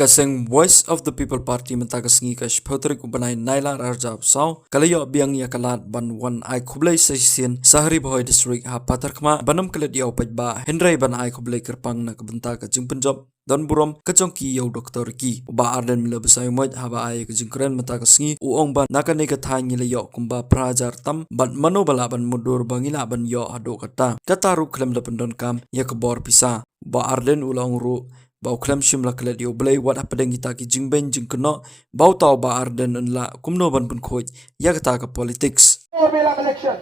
Kaseng Voice of the People Party mentakas ngi kas photrik ubanai Naila Rajab Saw kalayo biang ya kalat ban wan ai khublai sesien Sahari Bhoi district ha patarkhma banam kalet yaw pajba Hendrai ban ai khublai kerpang na kabenta ka jingpenjob don burom kachongki yaw doktor ki ba arden mila besai moj haba ai ka jingkren mentakas ngi uong ban nakane ka thai ngi layo kumba prajar tam ban mano bala ban mudur bangila ban yo ado kata kataru klem da pendon kam ya kebor pisa ba arden ulang ru bau klam shimla kala dio blai wat apadang kita ki jingben jingkno bau taw ba arden unla kumno ban pun khoj yagta ka politics election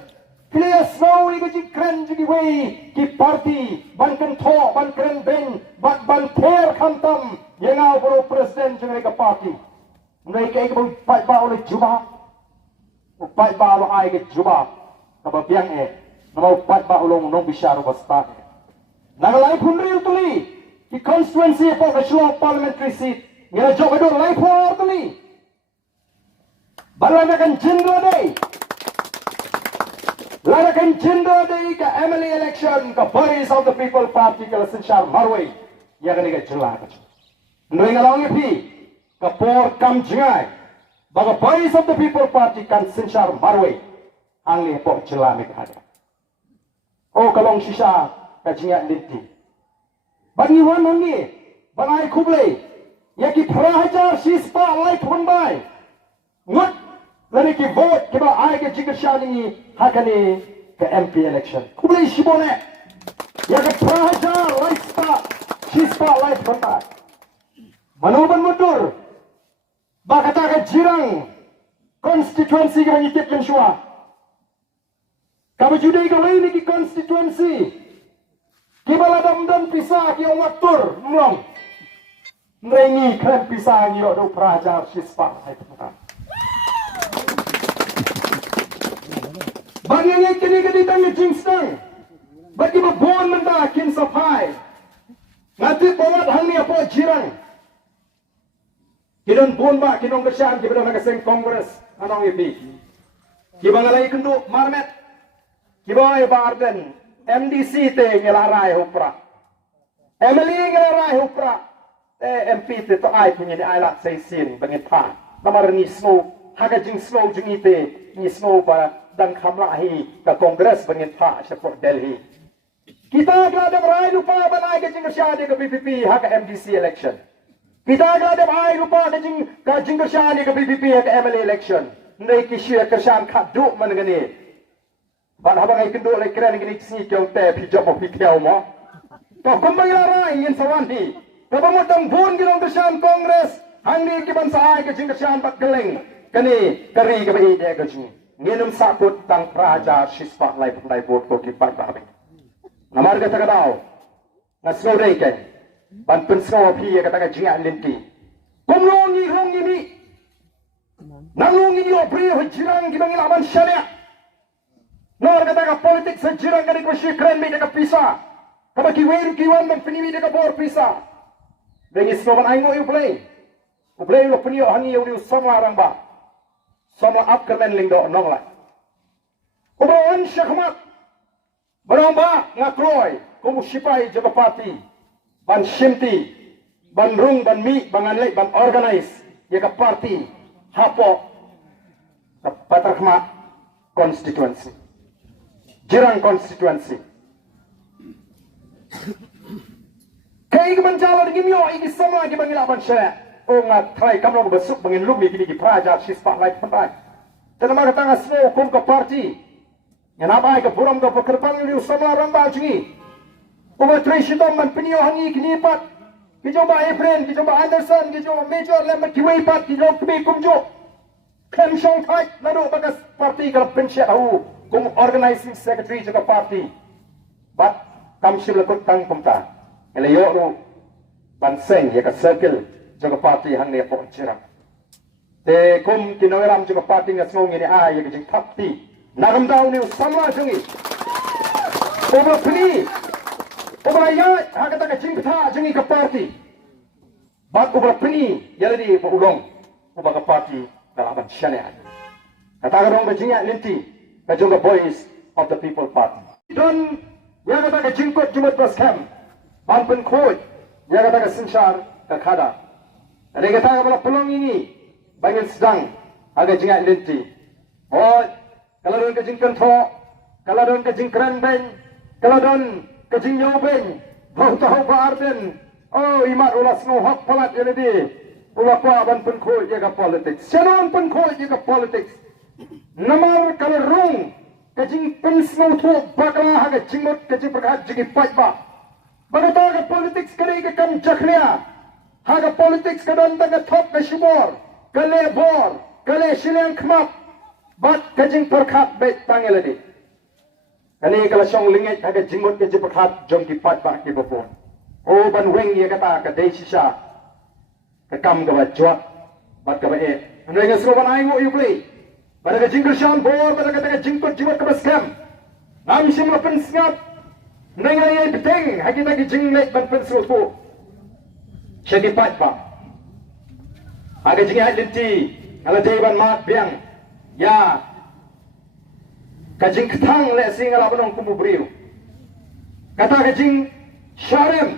clear slowly ki kren ji way ki party ban kan tho ban kren ben ban ther khantam yenga bro president jeng ka party ngai kai ka pai ba ole juba pai ba lo ai ke juba ka ba piang no pai ba ulong no bisharu basta nagalai phunri tuli the constituency for the Shillong parliamentary seat. Ngila jog ado lai for tuli. Balanakan Jindra day. Lanakan Jindra day ka Emily election ka Voice of the People Party ka Sinshar Marway. Yagani ka jila ka. Nringa lang ipi ka por kam jingay. Baga Voice of the People Party kan Sinshar Marway. Ang ni po jila mi ka. O kalong shisha ka jingay linti. Bagi wan hangi, bangai kublai, yaki prahajar sispa lai punbai, ngut, lari ki vote kiba ai ke jikashani hakani ke MP election. Kublai shibone, yaki prahajar lai sispa lai punbai. Manuban mundur, bakata ke jirang konstituensi ke mengitip kensua. Kamu judai ke lain ki konstituensi. Kibala dam pisah ki orang tur mlong. Nrengi krem pisah ni do prajar sispa hai putan. Bagi yang kini kedi tang jingstang. Bagi babon menda kin sapai. Ngati bawat hang ni apa jirang. Kidon bon ba kidong kesan kibada nagaseng kongres anong ipi. Kibangalai kendu marmet. Kiboy barden MDC te ngelarai hupra, Emily ngelarai hupra, MP te to ai punya ni ai lat seisin bangita. Namar ni snow, haga jing snow jing ite ni snow ba dang kamlahi ka kongres bangita sepok Delhi. Kita gladem rai lupa banai ka jing syade ka PPP haga MDC election. Kita gladem ai lupa ka jing syade ka PPP haga Emily election. Nei kisya kersan khadu man ngani. Ban habang ay kendo lay kren gini sini kyong te pijok mo pikyaw mo. To kumbay laray ngin sawanhi. Kapamot ang buon ginong kasyan kongres. Hangni kiban sa ay kajing kasyan bakgaling. Kani kari kabai ide kajing. Nginum sakot tang praja shispa lay punday bot ko kipat babi. Namarga takadaw. Nasnow day ken. Ban pensnow api ya kataka jinga linti. Kumlongi hongi mi. Nanglongi niyo priyo jirang kibang ilaman syariah. Nor kata ka politik sejirang kani ko shikren mi daga pisa. Kaba kiweru kiwan man pinimi daga bor pisa. Dengis no man aingo yu play. U play lo pinio hangi yu sama rang ba. Sama up kermen ling do nong la. Ubawan syakmat. Barang ba ngakroy kumu sipai jaga parti. Ban shimti. Ban rung ban mi ban anlay ban organize jaga parti. Hapo. Patarkhma constituency. Jirang konstituensi. Kaya ikan jalan dengan mio, ini semua kita mengilapan syariat. Oh ngat try kamu besuk mengin lumi kini di praja sispa lain pentai. Dan mereka tengah semua hukum ke parti. Yang apa ke buram ke pekerpang liu semua orang bajingi. Umat Tracy Tomman penio hangi kini pat. Kijoba Efren, kijoba Anderson, kijoba Major lembat kiwai pat, kijoba kemi kumjo. Kem shong tai lalu bagas parti kalau pensiap tahu. Kum organizing secretary jaga parti, but kam sila kot tang pumta. Elayo ru banseng ya ka circle jaga parti hang ne po chira. Te kum kinoram jaga parti nga smong ini ay ya jing tapti. Nagam daw ni samwa jungi. Oba pni. Oba ya hakata ka jing tha jungi ka parti. Bat oba pni yaladi po ulong oba ka parti dalam syariat. Kata ka dong bajinga linti. Kajunga Voice of the People Party. Dan yang kata ke jingkot jumat pas kam, ban pen khoi, yang kata ke Sinshar ke kada. Ada yang kata kalau pelong ini bangin sedang agak jengat lenti. Oh, kalau don kejing kentok, kalau don kejing keren ben, kalau don kejing nyaw ben, bau tahu barden. Oh, imat ulas ngohok palat jadi. Ulah kuaban penkol jaga politik. Sianon penkol jaga politik. Namar kalau rung kejing pensmau tu bakal haga jingmut kejing berkat jigi pajba. Bagata ke politik sekali ke kam jaklia. Haga politik kadang tengah top ke shibor, ke lebor, ke le shiliang kemap. Bat kejing berkat bet tangil lagi. Kani kalau syong lingit haga jingmut kejing berkat jom ki pajba ki bopon. Oh ban weng ya kata ke dei sisa. Kekam ke bajwa, bat ke bae. Mereka serupan aingu you play. Pada ke jingkul syam bor, pada ke jingkul jimat ke baskam. Nam sim lapen singap. Mereka ye beteng, haki tak jinglek ban pen serupu. Syedi patba. Aga jingai lenti, ala deban mat biang. Ya. Kajing ketang le sing ala benong kumu beriu. Kata kajing syarem.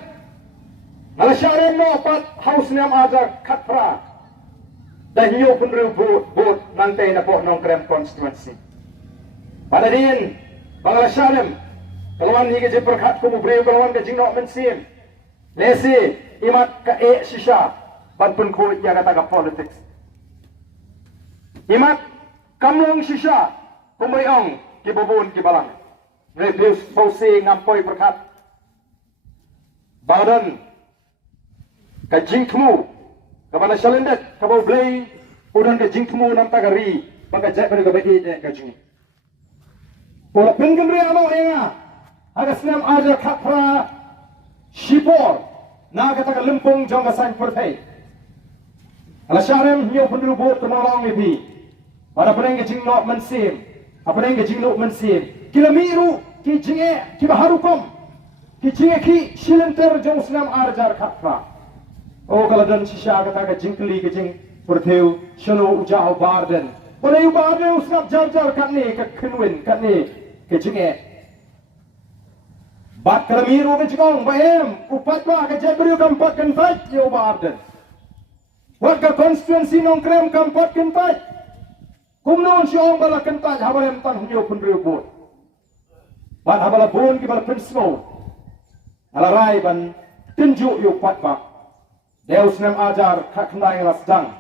Ala syarem no pat haus niam aja katpra. Dan nyo pun bot nanti na po nong krem konstituensi. Pada din, bangala syarem. Kaluan hingga je perkat kumu beriu kaluan kajing no mensim. Lesi imat ka sisa ban pun kulit ya kata ka politics. Imat kamlong sisa kumayong kibubun kibalang. Reduce posing ngampoi perkat. Badan kajing temu kepada syalendet kabau blay udan kajing temu nam tagari bangga jai pada kabai kajing. Pola pengemri amo enga aga senam aja kapra shipor na kata ka lempung jong kasan pertai. Ala syarem nyo penduduk bot kenolong ibi. Pada peneng kajing no mensim. Apa yang kajing no mensim. Kila miru ki jinge ki baharukom. Ki jinge ki silenter jong senam arjar kapra. Oh kalau dan sisa kata kajing keli kajing perteu shalo ujau barden. Pada yu barden usnap jar-jar kat ni ke kenwin kat ni kajing Bat kalamiru ke jengong bahem upat ba ke jabri kampat kan fight yo barden. Warga konstituensi nong krem kampat kan fight. Kumnon siong bala kan fight habalem tan yo pun ribut. Bat habala bon ki bala prinsmo. Ala rai ban tinju yo pat ba. Deus nem ajar kak nai rasdang.